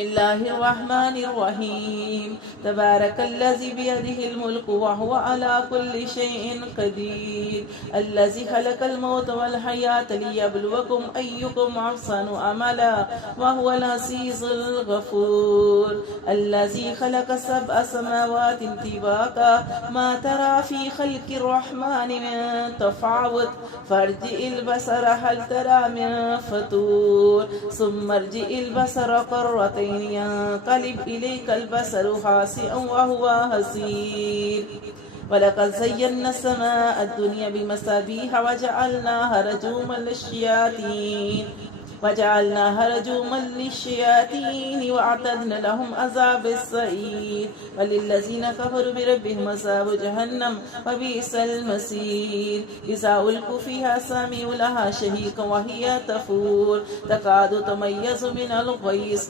بسم الله الرحمن الرحيم تبارك الذي بيده الملك وهو على كل شيء قدير الذي خلق الموت والحياة ليبلوكم أيكم أحسن عملا وهو العزيز الغفور الذي خلق 7 سماوات طباقا ما ترى في خلق الرحمن من تفاوت فارجع البصر هل ترى من فطور ثم ارجع البصر قرتين ينقلب إليك البصر خاسئا وهو حسير ولقد زينا السماء الدنيا بمصابيح وجعلناها رجوما للشياطين وأعتدنا لهم عذاب السعير وللذين كفروا بربهم عذاب جهنم وبئس المصير إذا ألقوا فيها سمعوا لها شهيقا وهي تفور تكاد تميز من الغيظ